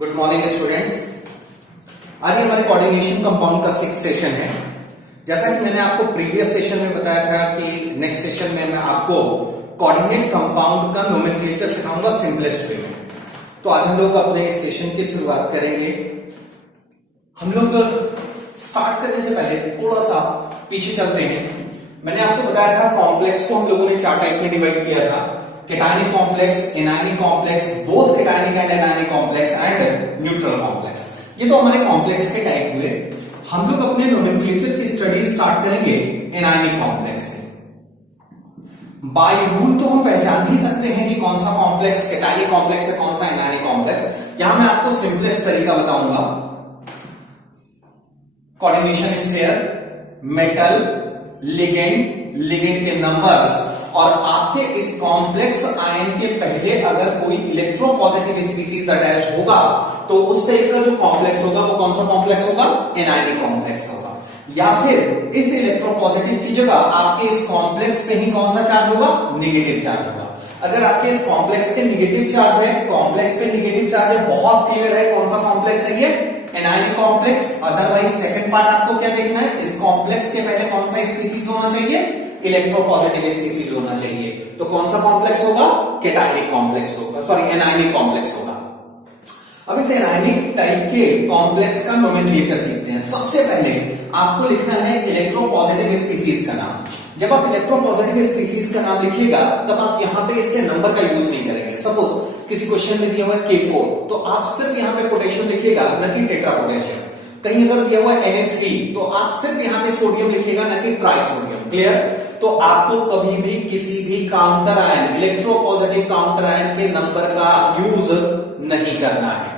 Good morning students. आज हमारे coordination compound का 6th सेशन है। जैसा कि मैंने आपको प्रीवियस सेशन में बताया था कि नेक्स्ट सेशन में मैं आपको कोऑर्डिनेट कंपाउंड का नोमेनक्लेचर सिखाऊंगा सिंपलेस्ट वे में। तो आज हम लोग अपने इस सेशन की शुरुआत करेंगे। हम लोग स्टार्ट करने से पहले थोड़ा सा पीछे चलते हैं। मैंने आपको बताया था कॉम्प्लेक्स को हम लोगों ने 4 टाइप में डिवाइड किया था, cationic complex, anionic complex, both cationic and anionic complex and neutral complex. ये तो हमारे कॉम्प्लेक्स के टाइप हुए। हम लोग अपने नोमेनक्लेचर की स्टडी स्टार्ट करेंगे एनायनिक कॉम्प्लेक्स से। बाय रूल तो हम पहचान ही सकते हैं कि कौन सा कॉम्प्लेक्स केटायनिक कॉम्प्लेक्स है, कौन सा एनायनिक कॉम्प्लेक्स। यहां मैं आपको सिंपलेस्ट तरीका बताऊंगा। Coordination sphere, metal, ligand, ligand के नंबर्स और आपके इस कॉम्प्लेक्स आयन के पहले अगर कोई इलेक्ट्रोपॉजिटिव स्पीसीज अटैच होगा तो उस टाइप का जो कॉम्प्लेक्स होगा वो कौन सा कॉम्प्लेक्स होगा? एनायनिक कॉम्प्लेक्स होगा। या फिर इस इलेक्ट्रोपॉजिटिव की जगह आपके इस कॉम्प्लेक्स पे ही कौन सा चार्ज होगा? निगेटिव चार्ज होगा। अगर आपके इस कॉम्प्लेक्स के निगेटिव चार्ज है, कॉम्प्लेक्स पे निगेटिव चार्ज है, बहुत क्लियर है कौन सा कॉम्प्लेक्स है ये? Anionic complex. Otherwise second part आपको क्या देखना है? इस कॉम्प्लेक्स के पहले कौन सा स्पीसीज होना चाहिए? इलेक्ट्रोपॉजिटिव स्पीसीज होना चाहिए। तो कौन सा कॉम्प्लेक्स होगा? केटायनिक कॉम्प्लेक्स होगा, सॉरी एनायनिक कॉम्प्लेक्स होगा। अब इस एनायनिक टाइप के कॉम्प्लेक्स का नोमेनक्लेचर सीखते हैं। सबसे पहले आपको लिखना है इलेक्ट्रोपॉजिटिव स्पीसीज का नाम। जब आप इलेक्ट्रोपॉजिटिव स्पीसीज का नाम लिखिएगा तब आप यहां पे इसके नंबर का यूज नहीं करेंगे। सपोज किसी क्वेश्चन में दिया हुआ है K4 तो आप सिर्फ यहां पे पोटेशियम लिखिएगा, न कि टेट्रा पोटेशियम। कहीं अगर दिया हुआ है Na3 तो आप सिर्फ यहां पे सोडियम लिखिएगा, न कि ट्राइसोडियम। क्लियर? तो आपको कभी भी किसी भी counter ion, electropositive counter ion के नंबर का यूज नहीं करना है।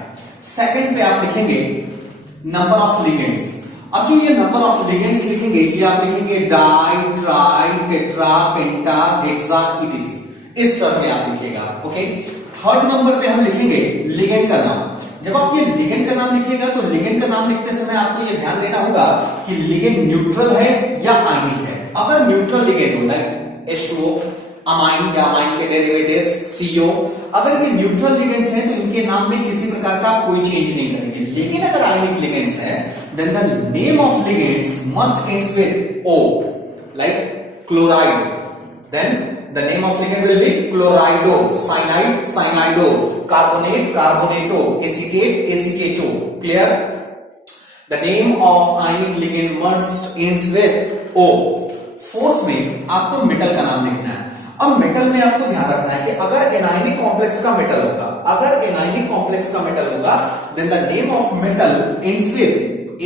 सेकंड पे आप लिखेंगे नंबर ऑफ लिगेंड्स। अब जो ये नंबर ऑफ लिगेंड्स लिखेंगे ये आप लिखेंगे डाई, ट्राई, टेट्रा, पेंटा, हेक्सा, ईटीसी। इस टर्म में आप लिखिएगा। ओके। थर्ड नंबर पे हम लिखेंगे लिगेंड का नाम। जब आप ये लिगेंड का नाम लिखिएगा तो लिगेंड का नाम लिखते समय आपको ये ध्यान देना होगा कि लिगेंड न्यूट्रल है या आयनिक है। अगर न्यूट्रल लिगेंड होता है H2O, अमाइन या अमाइन के डेरिवेटिव्स CO, अगर ये न्यूट्रल लिगेंड्स हैं तो इनके नाम में किसी प्रकार का कोई चेंज नहीं करेंगे। लेकिन अगर आयनिक लिगेंड्स हैं then the name of ligands must ends with O, like chloride. Then the name of ligand will be chlorido, cyanide, cyanido, carbonate, carbonato, acetate, acetato. Clear? The name of ionic ligand must ends with O. Fourth में आपको metal का नाम लिखना है। अब metal में आपको ध्यान रखना है कि अगर एनायनिक कॉम्प्लेक्स का मेटल होगा, अगर एनायनिक कॉम्प्लेक्स का मेटल होगा then the name of metal ends with A.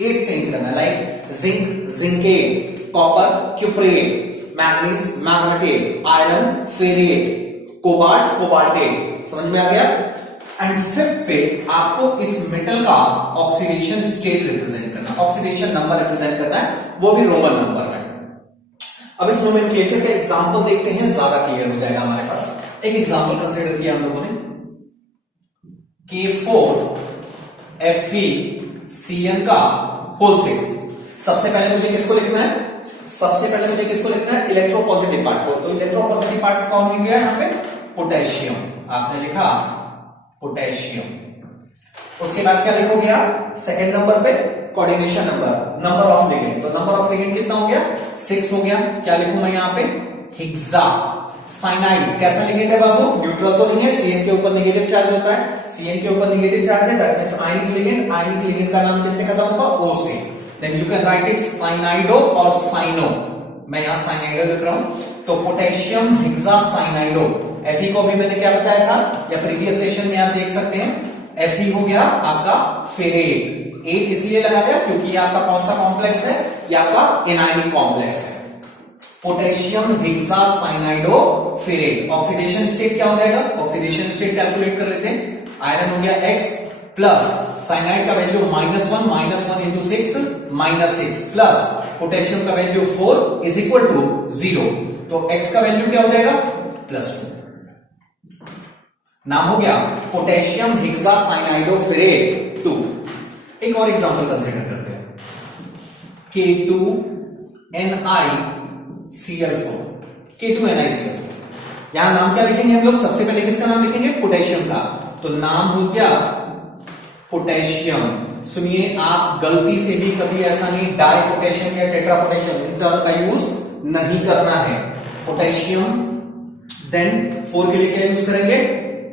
8 से एंड करना, like zinc, zincate, copper, cuprate, manganese, manganate, iron, ferrate, cobalt, cobaltate. समझ में आ गया? एंड फिफ्थ पे आपको इस मेटल का ऑक्सीडेशन स्टेट रिप्रेजेंट करना, ऑक्सीडेशन नंबर रिप्रेजेंट करना है, वो भी रोमन नंबर है। अब इस नोमेनक्लेचर का एग्जांपल देखते हैं, ज्यादा क्लियर हो जाएगा हमारे पास। एक एग्जांपल कंसीडर किया हम लोगों ने K4 FeCN का होल 6। सबसे पहले मुझे किसको लिखना है? सबसे पहले मुझे किसको लिखना है? इलेक्ट्रोपॉजिटिव पार्ट को। तो इलेक्ट्रोपॉजिटिव पार्ट कौन हो गया यहां पे? पोटेशियम। आपने लिखा पोटेशियम। उसके बाद क्या लिखोगे आप? सेकंड नंबर पे coordination number, number of ligand. तो नंबर ऑफ लिगेंड कितना हो गया? 6 हो गया। क्या लिखूं मैं यहां पे? हेक्सा। साइनाइड कैसा लिगेंड है बाबू? न्यूट्रल तो नहीं है, CN के ऊपर नेगेटिव चार्ज होता है। CN के ऊपर नेगेटिव चार्ज है, that means ionic ligand. Ionic ligand का नाम किससे खत्म होगा? O से। Then you can write it cyanido और साइनो। मैं यहां साइनाइडो लिख रहा हूं। तो पोटेशियम हेक्सा साइनाइडो। Fe को भी मैंने क्या बताया था या प्रीवियस सेशन में आप देख सकते हैं। Fe हो गया आपका फेरेट। 8 इसलिए लगा दिया क्योंकि ये आपका कौन सा कॉम्प्लेक्स है? ये आपका एनायनिक कॉम्प्लेक्स है। Potassium hexa cyanido ferrate. Oxidation state क्या हो जाएगा? ऑक्सीडेशन स्टेट कैलकुलेट कर लेते हैं। आयरन हो गया X प्लस साइनाइड का वैल्यू -1 इंटू 6 -6 प्लस पोटेशियम का वैल्यू 4 इज इक्वल टू 0। तो X का वैल्यू क्या हो जाएगा? +2। नाम हो गया पोटेशियम हेक्सा साइनाइडो फेरेट 2। एक और एग्जांपल कंसीडर करते हैं। K2NiCl4। K2NiCl4 यहां नाम क्या लिखेंगे हम लोग? सबसे पहले किसका नाम लिखेंगे? पोटेशियम का। तो नाम हो गया पोटेशियम। सुनिए, आप गलती से भी कभी ऐसा नहीं डाई पोटेशियम या टेट्रा पोटेशियम इन टर्म का यूज नहीं करना है। पोटेशियम, देन 4 के लिए क्या यूज करेंगे?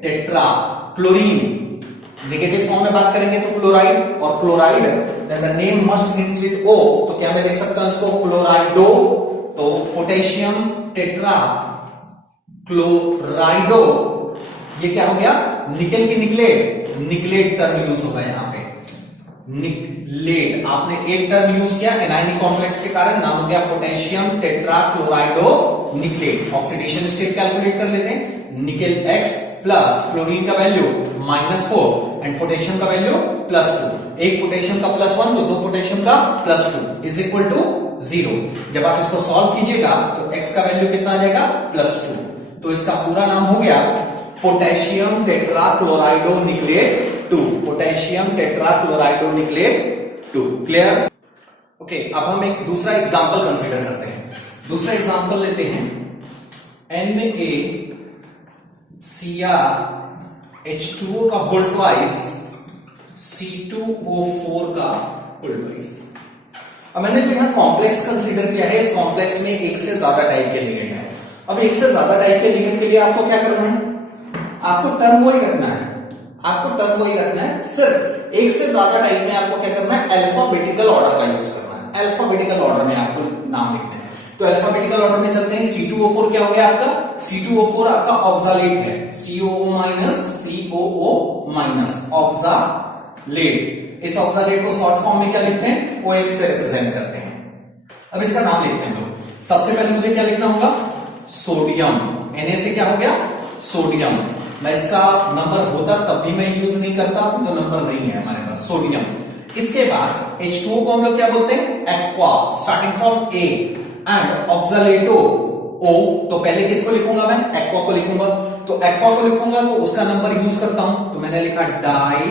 टेट्रा। क्लोरीन, नेगेटिव फॉर्म में बात करेंगे तो क्लोराइड, और chloride then the name must ends with O, तो क्या मैं देख सकता हूं इसको? क्लोराइडो। तो पोटेशियम टेट्रा क्लोराइडो, ये क्या हो गया? निकेल की निकलेट, निकलेट टर्म यूज होगा यहां पे, निकलेट। आपने एक टर्म यूज किया एनायनिक कॉम्प्लेक्स के कारण, नाम हो गया potassium tetra क्लोराइडो निकलेट। Oxidation state calculate कर लेते हैं। निकेल X प्लस क्लोरीन का वैल्यू -4 एंड पोटेशियम का वैल्यू +2। एक पोटेशियम का +1 तो दो पोटेशियम का +2 इज इक्वल टू 0। जब आप इसको सॉल्व कीजिएगा तो X का वैल्यू कितना आ जाएगा? +2। तो इसका पूरा नाम हो गया potassium tetra क्लोराइडो निकलेट 2। Potassium tetra क्लोराइडो निकलेट 2। Clear? Okay, अब हम एक दूसरा एग्जांपल कंसीडर करते हैं। दूसरा एग्जांपल लेते हैं NaCrH2O का होल ट्वाइस C2O4 का होल ट्वाइस। अब मैंने जो यहां कॉम्प्लेक्स कंसीडर किया है, इस कॉम्प्लेक्स में एक से ज्यादा टाइप के लिगेंड है। अब एक से ज्यादा टाइप के लिगेंड के लिए आपको क्या करना है? आपको टर्म वही रखना है, आपको टर्म वही रखना है। सिर्फ एक से ज्यादा टाइप में आपको क्या करना है? अल्फाबेटिकल ऑर्डर का यूज करना है। अल्फाबेटिकल ऑर्डर में आपको नाम लिखना है। तो अल्फाबेटिकल ऑर्डर में चलते हैं। C2O4 क्या हो गया आपका? C2O4 आपका ऑक्सालेट है, COO- ऑक्सालेट। इस ऑक्सालेट को शॉर्ट फॉर्म में क्या लिखते हैं? OX से रिप्रेजेंट करते हैं। अब इसका नाम लिखते हैं लोग। सबसे पहले मुझे क्या लिखना होगा? सोडियम। Na से क्या हो गया? सोडियम। मैं इसका नंबर होता तब भी मैं यूज नहीं करता, तो नंबर नहीं है हमारे पास, सोडियम। इसके बाद H2O को हम लोग क्या बोलते हैं? Aqua, starting from A and oxalato O। तो पहले किसको लिखूंगा मैं? एक्वा को लिखूंगा। तो एक्वा को लिखूंगा तो उसका नंबर यूज करता हूं, तो मैंने लिखा डाई,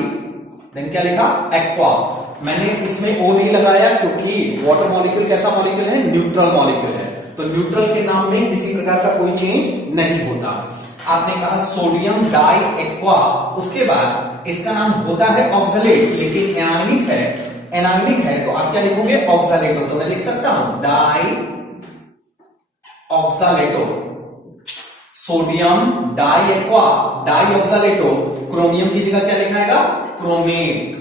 देन क्या लिखा? एक्वा। मैंने इसमें O नहीं लगाया क्योंकि वाटर मॉलिक्यूल कैसा मॉलिक्यूल है? न्यूट्रल मॉलिक्यूल है, तो न्यूट्रल के नाम में किसी प्रकार का कोई चेंज नहीं होता। आपने कहा सोडियम डाई एक्वा, उसके बाद इसका नाम होता है ऑक्सालेट, लेकिन एनायनिक है, एनायनिक है, तो आप क्या लिखोगे? ऑक्सालेटो। तो मैं लिख सकता हूं di oxalato. Sodium di aqua, di oxalato. Chromium की जगह क्या लिखाएगा? Chromate,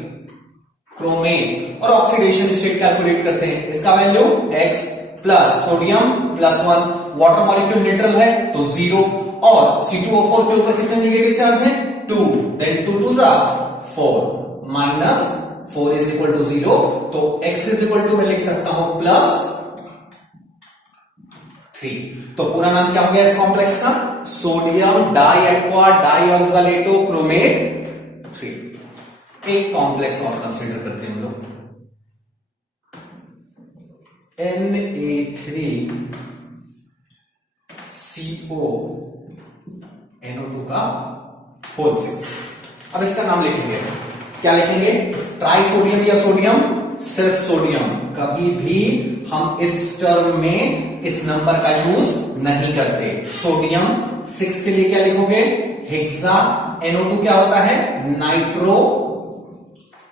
chromate. और ऑक्सीडेशन स्टेट कैलकुलेट करते हैं। इसका value X plus sodium +1, water molecule neutral है तो 0, और C2O4 के ऊपर कितने नेगेटिव चार्ज है? 2, देन 2 2 4 -4 इज इक्वल टू 0। तो X इज इक्वल टू मैं लिख सकता हूं +3। तो पूरा नाम क्या हो गया इस कॉम्प्लेक्स का? Sodium di aqua di oxalato chromate 3। एक कॉम्प्लेक्स और कंसीडर करते हैं हम लोग, Na3CO NO2 का होल 6। अब इसका नाम लिखेंगे, क्या लिखेंगे? ट्राइसोडियम या सोडियम? सिर्फ सोडियम। कभी भी हम इस टर्म में इस नंबर का यूज नहीं करते। सोडियम 6 के लिए क्या लिखोगे? हेक्सा। NO2 क्या होता है? Nitro,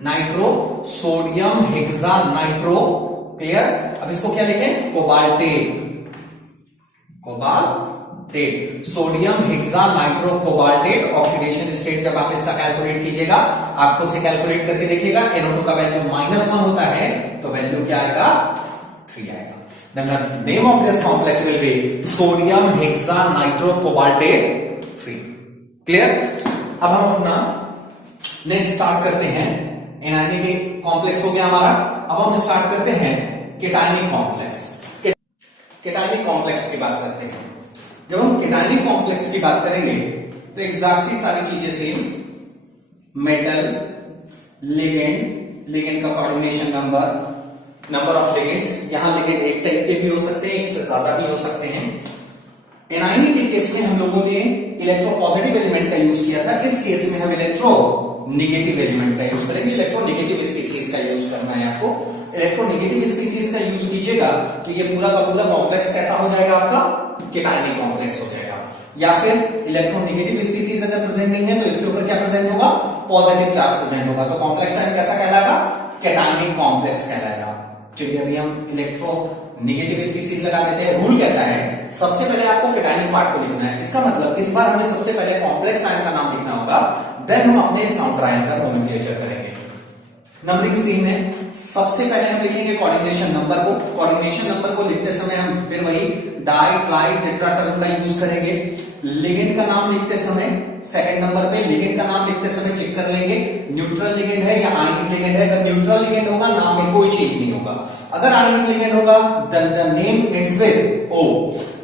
nitro, sodium hexa nitro. Clear? अब इसको क्या लिखें? Cobaltate, cobaltate, sodium hexa nitro cobaltate. Oxidation state जब आप इसका कैलकुलेट कीजिएगा, आप खुद से कैलकुलेट करके देखिएगा, NO2 का वैल्यू -1 होता है तो वैल्यू क्या आएगा? 3 आएगा। Then the name of this complex will be sodium hexanitrocobaltate 3. Clear? अब हम अपना नेक्स्ट स्टार्ट करते हैं। एनायनिक कॉम्प्लेक्स हो गया हमारा। अब हम स्टार्ट करते हैं केटायनिक कॉम्प्लेक्स। केटायनिक कॉम्प्लेक्स की बात करते हैं। जब हम केटायनिक कॉम्प्लेक्स की बात करेंगे तो एग्जैक्टली सारी चीजें सेम, मेटल, लिगेंड, लिगेंड का coordination number, number of ligands. यहां लिगेंड एक टाइप के भी हो सकते हैं, एक से ज्यादा भी हो सकते हैं। एनायनिक के केस में हम लोगों ने इलेक्ट्रोपॉजिटिव एलिमेंट का यूज किया था, इस केस में हम इलेक्ट्रोनेगेटिव एलिमेंट का यूज करेंगे। इलेक्ट्रोनेगेटिव स्पीसीज का यूज करना है आपको। इलेक्ट्रोनेगेटिव स्पीसीज का यूज कीजिएगा तो ये पूरा का पूरा कॉम्प्लेक्स कैसा हो जाएगा? आपका केटायनिक कॉम्प्लेक्स हो जाएगा। या फिर इलेक्ट्रोनेगेटिव स्पीसीज अगर प्रेजेंट नहीं है तो इसके ऊपर क्या प्रेजेंट होगा, पॉजिटिव चार्ज प्रेजेंट होगा। तो कॉम्प्लेक्स आयन कैसा कहलाएगा, कैटायनिक कॉम्प्लेक्स कहलाएगा। चलिए अभी हम इलेक्ट्रोनेगेटिव स्पीसीज लगा देते हैं। रूल कहता है सबसे पहले आपको कैटायनिक पार्ट को लिखना है। इसका मतलब इस बार हमें सबसे पहले कॉम्प्लेक्स आयन का नाम लिखना होगा, देन हम अपने इस काउंटर आयन का नोमेनक्लेचर करेंगे। नंबरिंग सेम है, सबसे पहले हम लिखेंगे कोऑर्डिनेशन नंबर को। कोऑर्डिनेशन नंबर को लिखते समय हम फिर वही डाई ट्राई टेट्रा टर्म का यूज करेंगे। लिगेंड का नाम लिखते समय सेकंड नंबर पे लिगेंड का नाम लिखते समय चेक कर लेंगे न्यूट्रल लिगेंड है या आयनिक लिगेंड है। अगर न्यूट्रल लिगेंड होगा नाम में कोई चेंज नहीं होगा, अगर आयनिक लिगेंड होगा then the name ends with O।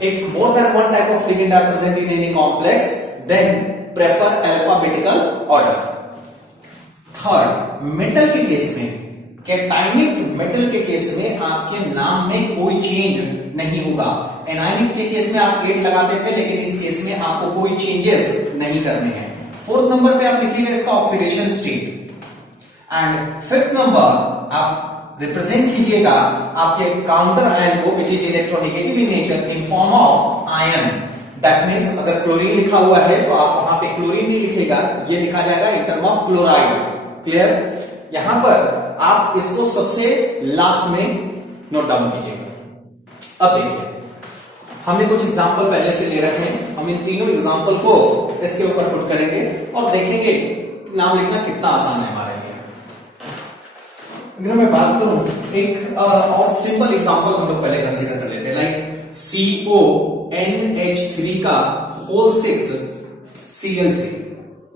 If more than one type of ligand are present in any complex then prefer alphabetical order. Third, metal के केस में, कैटायनिक मेटल के केस में आपके नाम में कोई चेंज नहीं होगा। एनायनिक के केस में आप 8 लगाते थे, लेकिन इस केस में आपको कोई चेंजेस नहीं करने हैं। फोर्थ नंबर पे आप लिखिएगा इसका oxidation state, and fifth number आप रिप्रेजेंट कीजिएगा आपके काउंटर आयन को which is electronegative in nature in form of ion. That means अगर क्लोरीन लिखा हुआ है तो आप वहां पे क्लोरीन नहीं लिखेगा, ये लिखा जाएगा इन टर्म ऑफ क्लोराइड। क्लियर? यहां पर आप इसको सबसे लास्ट में नोट डाउन कीजिएगा। अब देखिए हमने कुछ एग्जांपल पहले से ले रखे हैं, हम इन तीनों एग्जांपल को इसके ऊपर पुट करेंगे और देखेंगे नाम लिखना कितना आसान है हमारे लिए। अगर मैं बात करूं एक और सिंपल एग्जांपल हम लोग पहले कंसीडर कर लेते हैं, लाइक CONH3 का होल 6 Cl3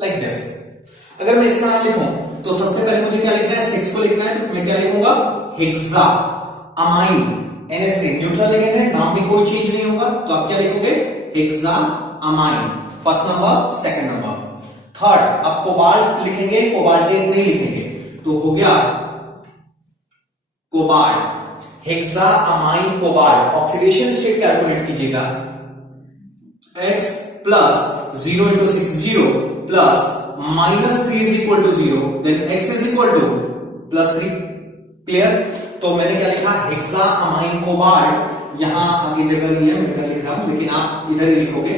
लाइक दिस। अगर मैं इसका नाम लिखूं तो सबसे पहले मुझे क्या लिखना है, 6 को लिखना है, तो मैं क्या लिखूंगा, hexa amine NH3 neutral ligand है, नाम में कोई चेंज नहीं होगा, तो आप क्या लिखोगे, hexa amine. First number, second number. Third, आप कोबाल्ट लिखेंगे, कोबाल्टेट नहीं लिखेंगे, तो हो गया cobalt, hexa amine cobalt. Oxidation state calculate कीजिएगा, X plus 0 into 6 0 plus -3 is equal to 0, then X is equal to +3। Clear? तो मैंने क्या लिखा, हेक्सा अमाइन कोबाल्ट। यहां आगे जगह नहीं है, मैं क्या लिख रहा हूं, लेकिन आप इधर ही लिखोगे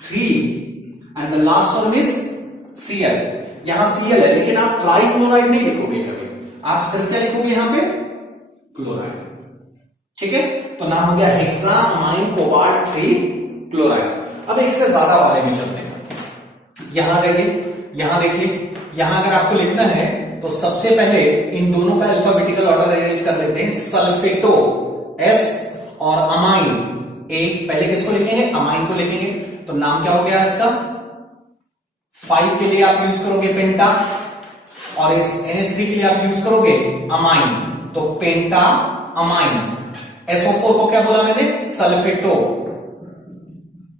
3 and the last term is Cl। यहां Cl है, लेकिन आप ट्राइक्लोराइड नहीं लिखोगे कभी, आप सिर्फ क्या लिखोगे यहां पे, क्लोराइड। ठीक है? तो नाम हो गया हेक्सा अमाइन कोबाल्ट 3 क्लोराइड। अब एक से ज्यादा वाले में चलते हैं। यहां देखिए, यहां देखिए, यहां अगर आपको लिखना है तो सबसे पहले इन दोनों का अल्फाबेटिकल ऑर्डर अरेंज कर लेते हैं। सल्फेटो S और अमाइन A, पहले किसको लिखेंगे, अमाइन को लिखेंगे, तो नाम क्या हो गया इसका, 5 के लिए आप यूज करोगे पेंटा, और इस NH3 के लिए आप यूज करोगे अमाइन, तो पेंटा अमाइन। SO4 को क्या बोला मैंने, सल्फेटो।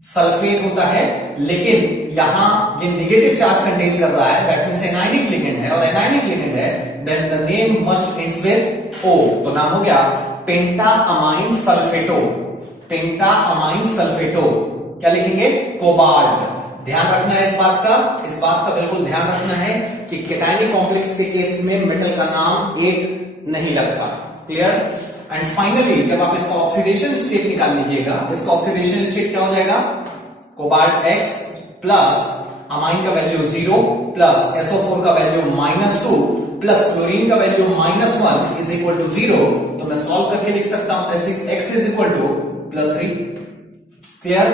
सल्फेट होता है, लेकिन यहां ये नेगेटिव चार्ज कंटेन कर रहा है, दैट मींस एनायनिक लिगेंड है, और एनायनिक लिगेंड है, then the name must ends with O, तो नाम हो गया पेंटा अमाइन सल्फेटो। पेंटा अमाइन सल्फेटो क्या लिखेंगे, कोबाल्ट। ध्यान रखना है इस बात का बिल्कुल ध्यान रखना है कि कैटायनिक कॉम्प्लेक्स के केस में मेटल का नाम 8 नहीं लगता। क्लियर? एंड फाइनली जब आप इसका ऑक्सीडेशन स्टेट निकाल लीजिएगा, इसका ऑक्सीडेशन स्टेट क्या हो जाएगा, कोबाल्ट X प्लस अमाइन का वैल्यू 0 प्लस SO4 का वैल्यू -2 प्लस क्लोरीन का वैल्यू -1 इज इक्वल टू 0। तो मैं सॉल्व करके लिख सकता हूं X is equal to +3। Clear?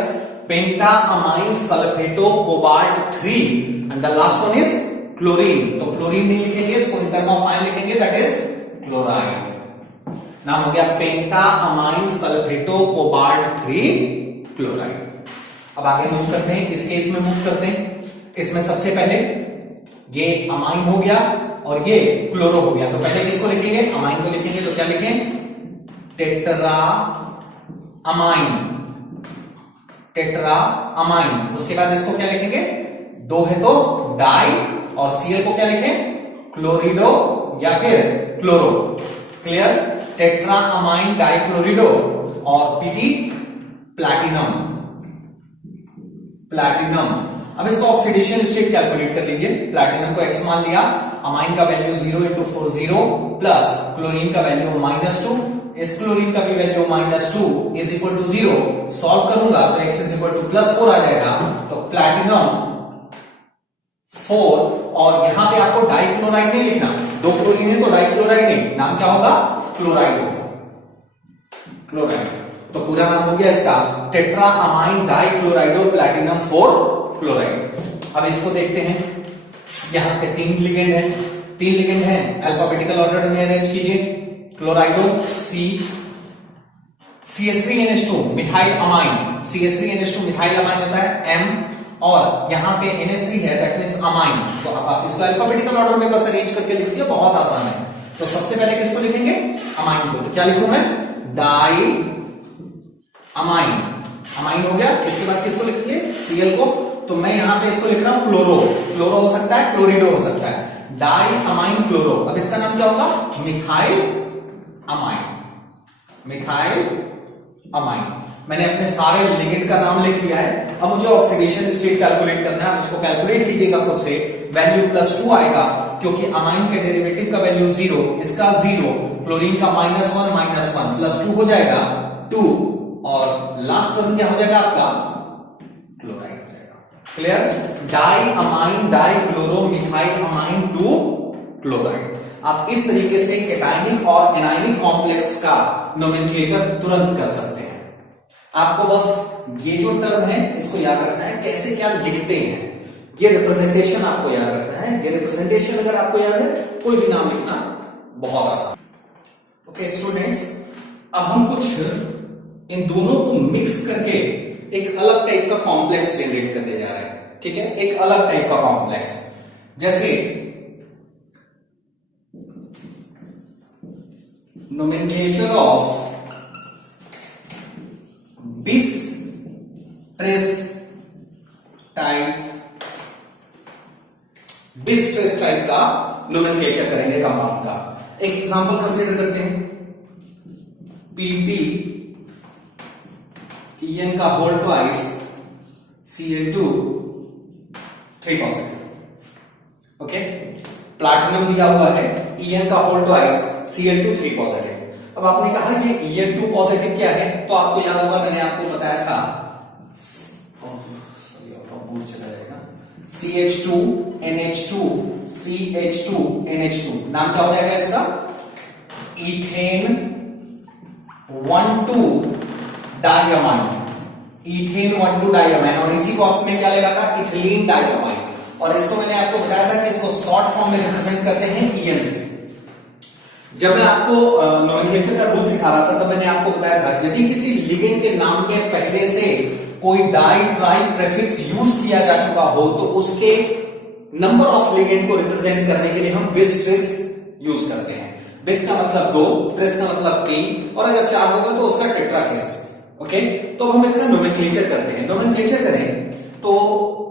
Penta amine sulphato cobalt 3 and the last one is chlorine. तो क्लोरीन नहीं लिखेंगे, इसको इन टर्म ऑफ आयन लिखेंगे, दैट इज क्लोराइड। नाम हो गया penta amine sulphato cobalt 3 chloride. अब आगे मूव करते हैं, इस केस में मूव करते हैं। इसमें सबसे पहले ये अमाइन हो गया और ये क्लोरो हो गया, तो पहले किसको लिखेंगे, अमाइन को लिखेंगे, तो क्या लिखें, टेट्रा अमाइन, टेट्रा अमाइन। उसके बाद इसको क्या लिखेंगे, 2 है तो डाई, और Cl को क्या लिखें, क्लोरिडो या फिर क्लोरो। क्लियर? टेट्रा अमाइन डाइक्लोरिडो, और Pt प्लैटिनम, प्लैटिनम। अब इसका ऑक्सीडेशन स्टेट कैलकुलेट कर लीजिए। प्लैटिनम को X मान लिया, अमाइन का वैल्यू 0 into 4 0 प्लस क्लोरीन का वैल्यू -2, इस क्लोरीन का भी value -2 is equal to 0, solve करूंगा तो x इज इक्वल टू +4 आ जाएगा, तो प्लैटिनम 4, और यहां पे आपको डाइक्लोराइड नहीं लिखना, दो क्लोरीन है तो डाइक्लोराइड नहीं, नाम क्या होगा, क्लोराइड होगा, क्लोराइड। तो पूरा नाम हो गया इसका टेट्रा अमाइन डाइक्लोराइडो प्लैटिनम 4 क्लोराइड। अब इसको देखते हैं, यहां पे 3 लिगेंड है, 3 लिगेंड है, अल्फाबेटिकल ऑर्डर में अरेंज कीजिए। क्लोराइडो CH3NH2 methyl amine, CH3NH2 methyl amine होता है M, और यहां पे NH3 है, दैट मींस अमाइन। तो अब आप इसको अल्फाबेटिकल ऑर्डर में बस अरेंज करके लिख दीजिए, बहुत आसान है। तो सबसे पहले किसको लिखेंगे, अमाइन को, तो क्या लिखूं मैं, डाई अमाइन, अमाइन हो गया। इसके बाद किसको लिखेंगे, Cl को, तो मैं यहां पे इसको लिख रहा हूं क्लोरो, क्लोरो हो सकता है, क्लोरिडो हो सकता है, डाई अमाइन क्लोरो। अब इसका नाम क्या होगा, मिथाइल अमाइन, मिथाइल अमाइन। मैंने अपने सारे लिगेंड का नाम लिख दिया है। अब मुझे ऑक्सीडेशन स्टेट कैलकुलेट करना है, आप इसको कैलकुलेट कीजिएगा खुद से, वैल्यू +2 आएगा, क्योंकि अमाइन के डेरिवेटिव का वैल्यू 0, इसका 0, क्लोरीन का -1 +2 हो जाएगा 2, और लास्ट टर्म क्या हो जाएगा आपका, क्लोराइड हो जाएगा। Clear, di amine di chloro methyl amine 2 chloride. आप इस तरीके से कैटायनिक और एनायनिक कॉम्प्लेक्स का नोमेनक्लेचर तुरंत कर सकते हैं। आपको बस ये जो टर्म है इसको याद रखना है, कैसे क्या लिखते हैं, ये रिप्रेजेंटेशन आपको याद रखना है। ये रिप्रेजेंटेशन अगर आपको याद है, कोई भी नाम लिखना बहुत आसान। ओके स्टूडेंट्स, अब हम कुछ इन दोनों को मिक्स करके एक अलग टाइप का कॉम्प्लेक्स जनरेट करने जा रहे हैं, ठीक है, एक अलग टाइप का कॉम्प्लेक्स। जैसे nomenclature of bis trace type का nomenclature करेंगे कंपाउंड का। एक एग्जांपल कंसीडर करते हैं, PP En का whole twice Cl2 3 positive. Okay, platinum दिया हुआ है, En का होल ट्वाइस Cl2 3 पॉजिटिव। अब आपने कहा ये En2 पॉजिटिव क्या है, तो आपको याद होगा मैंने आपको बताया था, चला जाएगा, CH2 NH2 CH2 NH2, नाम क्या हो जाएगा इसका, इथेन 1,2 डाइअमाइन, इथेन 1,2 डाइअमाइन, और इसी को आपने क्या लिखा था, इथिलीन डाइअमाइन। और इसको मैंने आपको बताया था कि इसको शॉर्ट फॉर्म में रिप्रेजेंट करते हैं EN से। जब मैं आपको नोमेनक्लेचर का रूल सिखा रहा था, तब मैंने आपको बताया था, यदि किसी लिगेंड के नाम में पहले से कोई डाई ट्राई प्रेफिक्स यूज किया जा चुका हो, तो उसके नंबर ऑफ लिगेंड को रिप्रेजेंट करने के लिए हम बिस ट्रेस यूज करते हैं। बिस का मतलब 2, ट्रेस का मतलब 3, और अगर 4 होगा तो उसका टेट्राकिस। ओके, तो अब हम इसका नोमेनक्लेचर करते हैं। नोमेनक्लेचर करें तो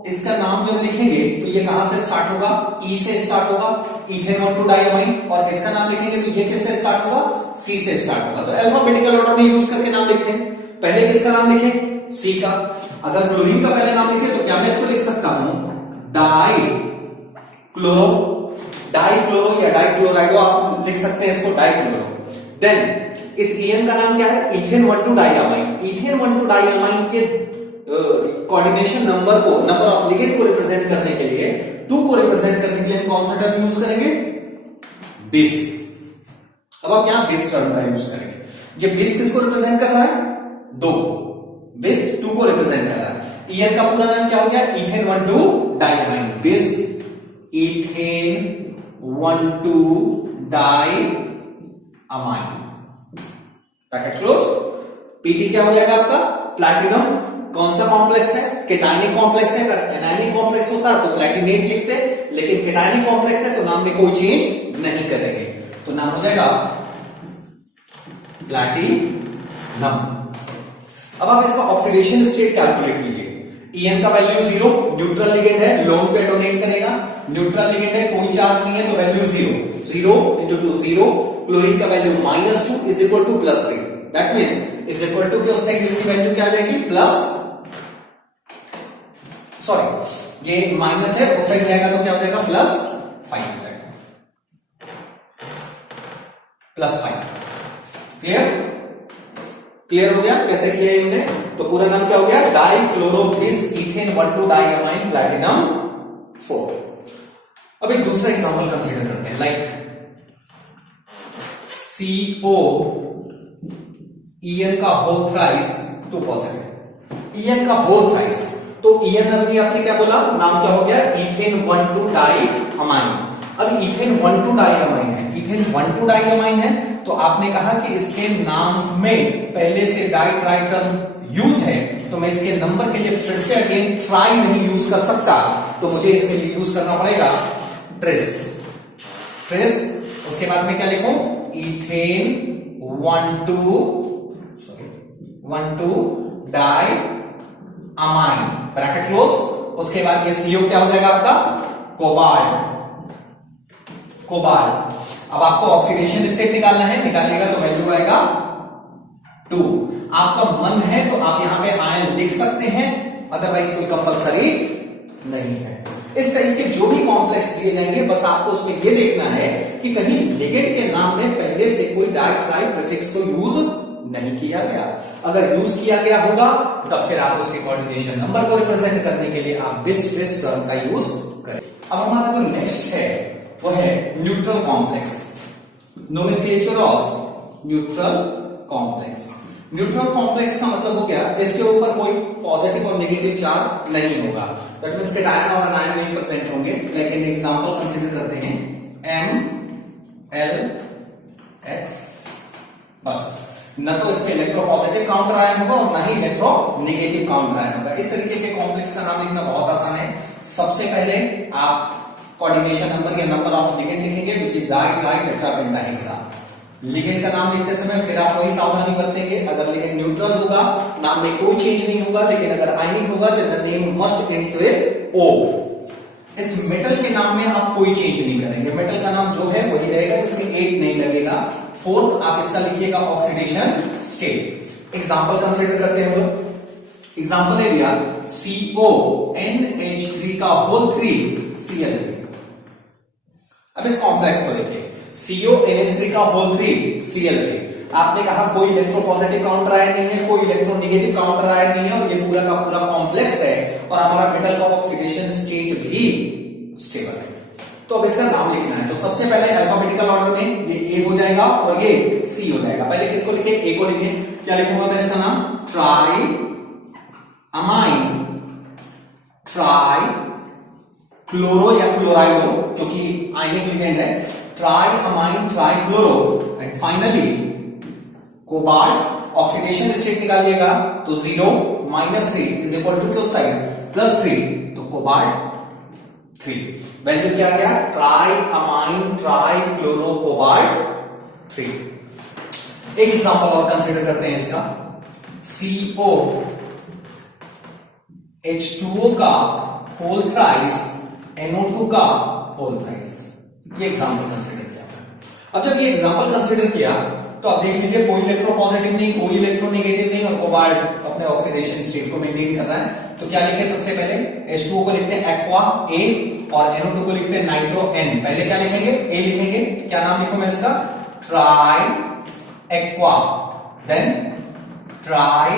इसका नाम जब लिखेंगे तो ये कहां से स्टार्ट होगा, E से स्टार्ट होगा, इथेन 1,2 डाइअमाइन, और इसका नाम लिखेंगे तो ये किससे स्टार्ट होगा, C से स्टार्ट होगा। तो अल्फाबेटिकल ऑर्डर में यूज करके नाम लिखते हैं। पहले किसका नाम लिखें, C का। अगर क्लोरीन का पहले नाम लिखे तो क्या मैं इसको लिख सकता हूं, डाई क्लोरो, डाई क्लोरो या डाई क्लोराइडो आप लिख सकते हैं इसको, डाई क्लोरो। देन इस EN का नाम क्या है, इथेन 1,2 डाइअमाइन। इथेन 1,2 डाइअमाइन के कोऑर्डिनेशन नंबर को, नंबर ऑफ लिगेंड को रिप्रेजेंट करने के लिए, 2 को रिप्रेजेंट करने के लिए हम कौन सा टर्म यूज करेंगे, बिस। अब आप यहां बिस टर्म का यूज करेंगे। ये बिस किसको रिप्रेजेंट कर रहा है, 2 को, बिस 2 को रिप्रेजेंट कर रहा है। EN का पूरा नाम क्या हो गया, इथेन 1,2 डाइअमाइन, बिस ethane 1,2 diamine, bracket close. PT क्या हो जाएगा आपका, प्लैटिनम। कौन सा कॉम्प्लेक्स है, कैटायनिक कॉम्प्लेक्स है। अगर एनायनिक कॉम्प्लेक्स होता तो प्लैटिनेट लिखते, लेकिन कैटायनिक कॉम्प्लेक्स है तो नाम में कोई चेंज नहीं करेंगे, तो नाम हो जाएगा प्लैटिनम। अब आप इसका ऑक्सीडेशन स्टेट कैलकुलेट कीजिए। EN का वैल्यू 0, न्यूट्रल लिगेंड है, लोन पे डोनेट करेगा, न्यूट्रल लिगेंड है, कोई चार्ज नहीं है, तो वैल्यू 0, 0 into 2 0। क्लोरीन का value -2 is equal to +3, that means is equal to के उस साइड इसकी वैल्यू क्या आ जाएगी, ये माइनस है, उस साइड जाएगा तो क्या हो जाएगा, +5 हो जाएगा, +5। क्लियर? क्लियर हो गया कैसे किया इनने? तो पूरा नाम क्या हो गया? डाइक्लोरो बिस इथेन 1,2 डाइअमाइन प्लैटिनम 4। अब एक दूसरा एग्जांपल कंसीडर करते हैं, लाइक CO EN का होल थ्राइस 2 पॉजिटिव, EN का होल थ्राइस, तो EN अभी आपने क्या बोला, नाम क्या हो गया? Ethane 1,2 diamine. अब इथेन 1,2 डाइअमाइन है, इथेन 1,2 डाइअमाइन है, तो आपने कहा कि इसके नाम में पहले से डाई ट्राई टर्म यूज है, तो मैं इसके नंबर के लिए फिर से अगेन ट्राई नहीं यूज कर सकता, तो मुझे इसके लिए यूज करना पड़ेगा ट्रेस। ट्रेस, उसके बाद में क्या लिखूं? Ethane 1,2 di amine, bracket close. उसके बाद ये CO क्या हो जाएगा आपका? कोबाल्ट। कोबाल्ट। अब आपको ऑक्सीडेशन स्टेट निकालना है, निकालिएगा तो वैल्यू आएगा 2। आपका मन है तो आप यहां पे आयन लिख सकते हैं, अदरवाइज कोई कंपलसरी नहीं है। इस टाइप के जो भी कॉम्प्लेक्स दिए जाएंगे, बस आपको उसमें यह देखना है कि कहीं लिगेंड के नाम में पहले से कोई डाई ट्राई प्रीफिक्स तो यूज नहीं किया गया। अगर यूज किया गया होगा तब फिर आप उसके कोऑर्डिनेशन नंबर को रिप्रेजेंट करने के लिए आप बिस ट्रेस टर्म का यूज करें। अब हमारा जो नेक्स्ट है वो है neutral complex, nomenclature of neutral complex. Neutral complex का मतलब हो गया इसके ऊपर कोई पॉजिटिव और नेगेटिव चार्ज नहीं होगा, दैट मींस के आयन और अनायन नहीं प्रेजेंट होंगे। लेकिन एग्जांपल कंसीडर करते हैं MLX, बस न तो इसमें इलेक्ट्रोपॉजिटिव काउंटर आयन होगा और ना ही इलेक्ट्रोनेगेटिव काउंटर आयन होगा। इस तरीके के कॉम्प्लेक्स का नाम लिखना बहुत आसान है। सबसे पहले आप कोऑर्डिनेशन नंबर या नंबर ऑफ लिगेंड लिखेंगे which is di tri tetra penta hexa. Ligand का नाम लिखते समय फिर आप वही सावधानी बरतेंगे, अगर लिगेंड न्यूट्रल होगा नाम में कोई चेंज नहीं होगा, लेकिन अगर आयनिक होगा तो the name must ends with O। इस मेटल के नाम में आप कोई चेंज नहीं करेंगे, मेटल का नाम जो है वही रहेगा, इसमें 8 नहीं लगेगा। फोर्थ आप इसका लिखिएगा ऑक्सीडेशन स्टेट। एग्जांपल कंसीडर करते हैं हम लोग। एग्जांपल है भैया CONH3 का होल 3 Cl3। अब इस कॉम्प्लेक्स को देखिए, CONH3 का होल 3 Cl3। आपने कहा कोई इलेक्ट्रोपॉजिटिव काउंटर आयन नहीं है, कोई इलेक्ट्रोनेगेटिव काउंटर आयन नहीं है, और ये पूरा का पूरा कॉम्प्लेक्स है, और हमारा मेटल का ऑक्सीडेशन स्टेट भी स्टेबल है। तो अब इसका नाम लिखना है, तो सबसे पहले अल्फाबेटिकल ऑर्डर में ये A हो जाएगा और ये C हो जाएगा। पहले किसको लिखे? A को लिखे। क्या लिखूंगा मैं इसका नाम? ट्राई अमाइन, ट्राई क्लोरो या क्लोराइडो, क्योंकि आयनिक लिगेंड है, tri amine tri chloro, and finally cobalt. Oxidation state निकालिएगा तो 0 -3 इज इक्वल टू किस साइड? +3, तो कोबाल्ट 3। वैल्यू क्या आ गया? Tri amine tri chloro cobalt 3। एक एग्जांपल और कंसीडर करते हैं इसका, COH2O का होल थ्राइस NO2 का होल थ्राइस। ये एग्जांपल कंसीडर किया। अब जब ये एग्जांपल कंसीडर किया तो अब देख लीजिए कोई इलेक्ट्रोपॉजिटिव नहीं, कोई इलेक्ट्रोनेगेटिव नहीं, और कोबाल्ट अपने ऑक्सीडेशन स्टेट को मेंटेन कर रहा है। तो क्या लिखे? सबसे पहले H2O को लिखते हैं एक्वा A और NO2 को लिखते हैं नाइट्रो N। पहले क्या लिखेंगे? A लिखेंगे। क्या नाम लिखूं मैं इसका? Tri aqua, then tri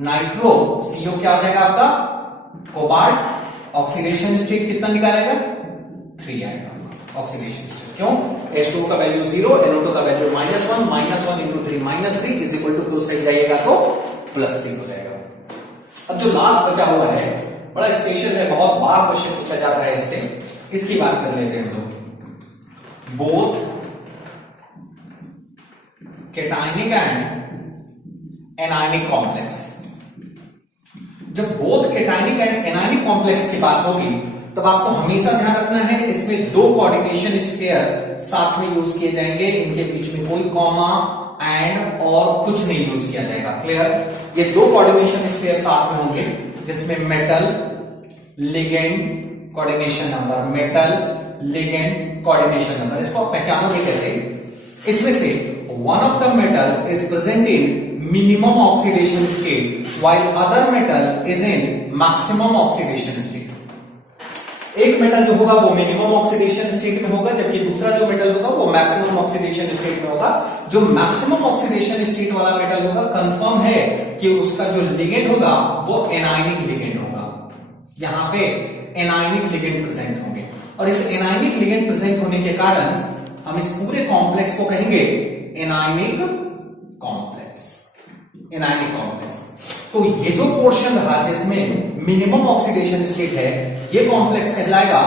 nitro, CO क्या हो जाएगा आपका? कोबाल्ट। ऑक्सीडेशन स्टेट कितना निकालेगा? 3 आएगा ऑक्सीडेशन स्टेट। क्यों? H2O का वैल्यू 0, NO2 का value -1, -1 into 3 -3 is equal to side जाइएगा तो +3 हो जाएगा। अब जो लास्ट बचा हुआ है बड़ा स्पेशल है, बहुत बार क्वेश्चन पूछा जाता है इससे, इसकी बात कर लेते हैं हम लोग। Both cationic and anionic complex. जब both cationic and anionic complex की बात होगी तब आपको हमेशा ध्यान रखना है इसमें 2 कोऑर्डिनेशन स्फीयर साथ में यूज किए जाएंगे, इनके बीच में कोई कॉमा एंड और कुछ नहीं यूज किया जाएगा। क्लियर? ये 2 कोऑर्डिनेशन स्फीयर साथ में होंगे जिसमें metal ligand coordination number, metal ligand coordination number. इसको आप पहचानोगे कैसे? इसमें से one of the metal is present in minimum oxidation state while other metal is in maximum oxidation state। एक मेटल जो होगा वो मिनिमम ऑक्सीडेशन स्टेट में होगा, जबकि दूसरा दूसरा जो मेटल होगा वो मैक्सिमम ऑक्सीडेशन स्टेट में होगा। जो मैक्सिमम ऑक्सीडेशन स्टेट वाला मेटल होगा, कंफर्म है कि उसका जो लिगेंड होगा वो एनायनिक लिगेंड होगा। यहां पे एनायनिक लिगेंड प्रेजेंट होंगे, और इस एनायनिक लिगेंड प्रेजेंट होने के कारण हम इस पूरे कॉम्प्लेक्स को कहेंगे एनायनिक कॉम्प्लेक्स। Anionic complex. तो ये जो पोर्शन रहा जिसमें मिनिमम ऑक्सीडेशन स्टेट है, ये कॉम्प्लेक्स कहलाएगा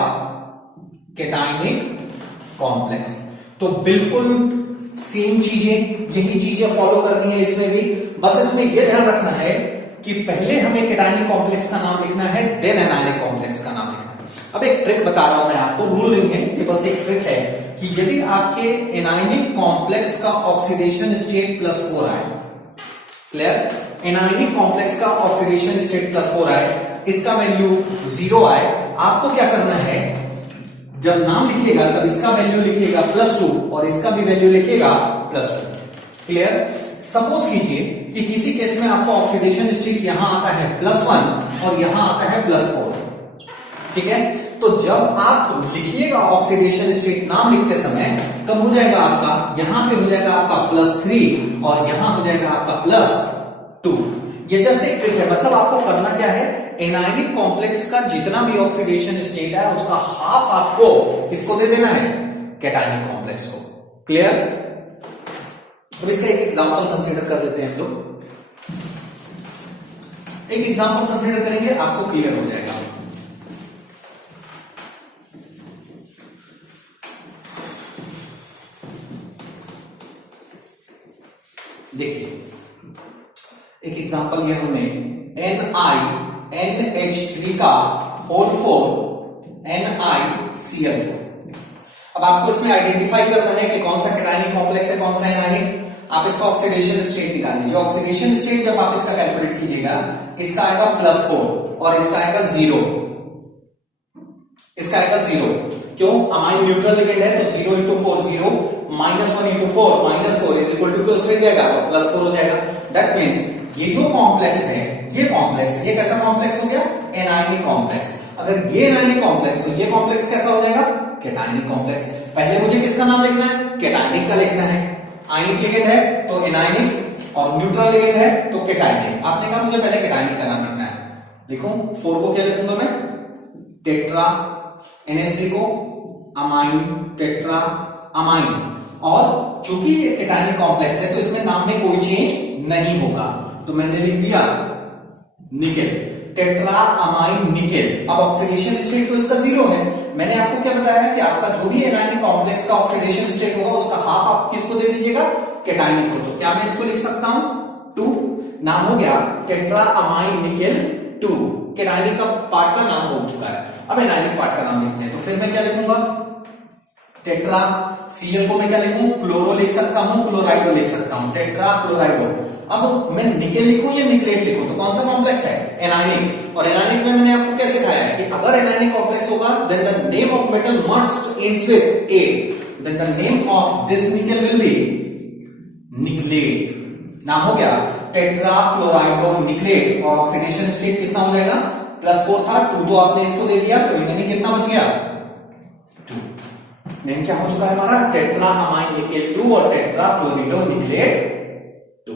कैटायनिक कॉम्प्लेक्स। तो बिल्कुल सेम चीजें, यही चीजें फॉलो करनी है इसमें भी। बस इसमें यह ध्यान रखना है कि पहले हमें कैटायनिक कॉम्प्लेक्स का नाम लिखना है, देन एनायनिक कॉम्प्लेक्स का नाम लिखना है। अब एक ट्रिक बता रहा हूं मैं आपको, रूल नहीं है कि बस एक ट्रिक है कि यदि आपके एनायनिक कॉम्प्लेक्स का ऑक्सीडेशन स्टेट +4 आए, क्लियर, एनायनिक कॉम्प्लेक्स का ऑक्सीडेशन स्टेट +4 आए, इसका वैल्यू 0 आए, आपको क्या करना है, जब नाम लिखिएगा तब इसका वैल्यू लिखिएगा +2 और इसका भी वैल्यू लिखिएगा +2। क्लियर। सपोज कीजिए कि किसी केस में आपको ऑक्सीडेशन स्टेट यहां आता है +1 और यहां आता है +4, ठीक है। तो जब आप लिखिएगा ऑक्सीडेशन स्टेट नाम लिखते समय, कब हो जाएगा आपका, यहां पे हो जाएगा आपका +3 और यहां हो जाएगा आपका +2। ये जस्ट एक ट्रिक है, मतलब आपको करना क्या है, एनायनिक कॉम्प्लेक्स का जितना भी ऑक्सीडेशन स्टेट है उसका हाफ आपको इसको दे देना है, कैटायनिक कॉम्प्लेक्स को। क्लियर। तो इसका एक एग्जांपल कंसीडर कर लेते हैं हम लोग। एक एग्जांपल कंसीडर करेंगे, आपको क्लियर हो जाएगा। देखिए एक एग्जांपल लिया हमने, NiNH3 का होल 4 NiCl4। अब आपको इसमें आइडेंटिफाई करना है कि कौन सा कैटायनिक कॉम्प्लेक्स है, कौन सा एनायनिक। आप इसका ऑक्सीडेशन स्टेट निकाल लीजिए। ऑक्सीडेशन स्टेट जब आप इसका कैलकुलेट कीजिएगा, इसका आएगा +4 और इसका आएगा 0। इसका आएगा 0, क्यों, अमाइन न्यूट्रल लिगेंड है, तो 0 × 4 0, -1 × 4 -4 इज इक्वल टू क्या, उससे जाएगा तो +4 हो जाएगा। दैट मींस ये जो कॉम्प्लेक्स है, ये कॉम्प्लेक्स, ये कैसा कॉम्प्लेक्स हो गया, एनायनिक कॉम्प्लेक्स। अगर ये एनायनिक कॉम्प्लेक्स, तो ये कॉम्प्लेक्स कैसा हो जाएगा, कैटायनिक कॉम्प्लेक्स। पहले मुझे किसका नाम लिखना है, कैटायनिक का लिखना है। आयनिक लिगेंड है तो एनायनिक, और न्यूट्रल लिगेंड है तो कैटायनिक। आपने कहा मुझे पहले कैटायनिक का नाम लिखना है, लिखूं 4 को क्या लिखूंगा मैं, टेट्रा, NH3 को अमाइन, टेट्रा अमाइन। और चूंकि ये कैटायनिक कॉम्प्लेक्स है तो इसमें नाम में कोई चेंज नहीं होगा, तो मैंने लिख दिया निकेल, टेट्रा अमाइन निकेल। अब ऑक्सीडेशन स्टेट तो इसका 0 है। मैंने आपको क्या बताया कि आपका जो भी एनायनिक कॉम्प्लेक्स का ऑक्सीडेशन स्टेट होगा उसका हाफ आप किसको दे दीजिएगा, कैटायनिक को। तो क्या मैं इसको लिख सकता हूं 2, नाम हो गया टेट्रा अमाइन निकेल 2। कैटायनिक का पार्ट का नाम हो चुका है, अब एनायनिक पार्ट का नाम लिखते हैं। तो फिर मैं क्या लिखूंगा, टेट्रा, Cl को मैं क्या लिखूं, क्लोरो लिख सकता हूं, क्लोराइडो लिख सकता हूं, टेट्रा क्लोराइडो। अब मैं निकेल लिखूं या निकलेट लिखूं, तो कौन सा कॉम्प्लेक्स है, एनायनिक। और एनायनिक में मैंने आपको क्या सिखाया है कि अगर एनायनिक कॉम्प्लेक्स होगा then the name of metal must ends with A, then the name of this nickel will be nickelate. नाम हो गया टेट्रा क्लोराइडो निकलेट। और ऑक्सीडेशन स्टेट कितना हो जाएगा, +4 था, 2 तो आपने इसको दे दिया, तो रिमेनिंग कितना बच गया, 2। नेम क्या हो चुका है हमारा, टेट्रा अमाइन निकेल 2 और टेट्रा क्लोरिडो निकलेट 2।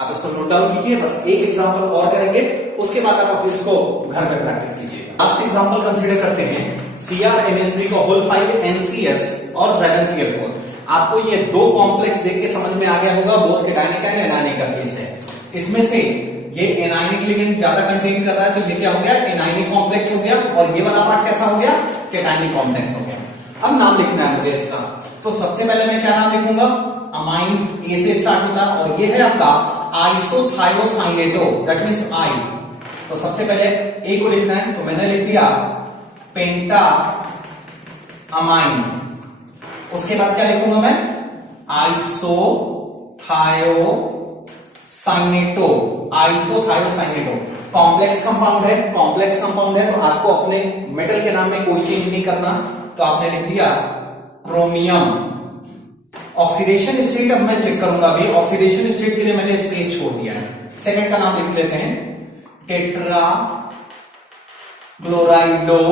आप इसको नोट डाउन कीजिए। बस एक एग्जांपल और करेंगे, उसके बाद आप इसको घर में प्रैक्टिस कीजिए। लास्ट एग्जांपल कंसीडर करते हैं, CrNH3 का होल 5 NCS और ZnCl4। आपको ये दो कॉम्प्लेक्स देख के समझ में आ गया होगा, बोथ कैटायनिक एंड एनायनिक का केस है। इसमें से ये एनायनिक लिगेंड ज्यादा कंटेन कर रहा है, तो ये क्या हो गया, एनायनिक कॉम्प्लेक्स हो गया, और ये वाला पार्ट कैसा हो गया, कैटायनिक कॉम्प्लेक्स हो गया। अब नाम लिखना है मुझे इसका, तो सबसे पहले मैं क्या नाम लिखूंगा, अमाइन, ए से स्टार्ट होता है, और ये है आपका आइसोथायोसाइनेटो, दैट मींस I। तो सबसे पहले ए को लिखना है, तो मैंने लिख दिया पेंटा अमाइन। उसके बाद क्या लिखूंगा मैं, आइसोथायोसाइनेटो, आइसोथायोसाइनेटो। कॉम्प्लेक्स कंपाउंड है, कॉम्प्लेक्स कंपाउंड है तो आपको अपने मेटल के नाम में कोई चेंज नहीं करना, तो आपने लिख दिया क्रोमियम। ऑक्सीडेशन स्टेट अब मैं चेक करूंगा, अभी ऑक्सीडेशन स्टेट के लिए मैंने स्पेस छोड़ दिया है। सेकंड का नाम लिख लेते हैं, टेट्रा क्लोराइडो,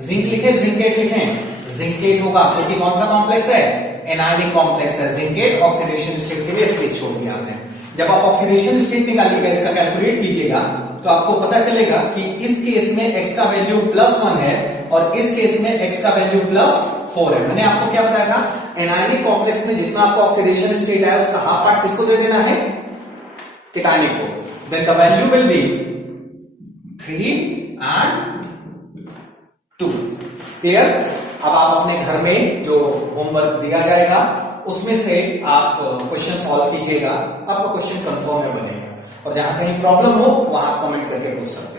जिंक लिखे, जिंकेट लिखे, जिंकेट होगा, क्योंकि कौन सा कॉम्प्लेक्स है, एनायनिक कॉम्प्लेक्स है। जिंकेट ऑक्सीडेशन स्टेट के लिए स्पेस छोड़ दिया हमने। जब आप ऑक्सीडेशन स्टेट निकालिएगा, इसका कैलकुलेट कीजिएगा, तो आपको पता चलेगा कि इस केस में x का वैल्यू +1 है और इस केस में x का वैल्यू +4 है। मैंने आपको क्या बताया था, एनायनिक कॉम्प्लेक्स में जितना आपको ऑक्सीडेशन स्टेट है उसका हाफ पार्ट किसको दे देना है, केटायनिक को। Then the value will be 3 and 2। Clear. अब आप अपने घर में जो होमवर्क दिया जाएगा उसमें से आप क्वेश्चन सॉल्व कीजिएगा, आपका क्वेश्चन कंफर्म में बनेगा। और जहां कहीं प्रॉब्लम हो वहां आप कमेंट करके पूछ सकते हैं।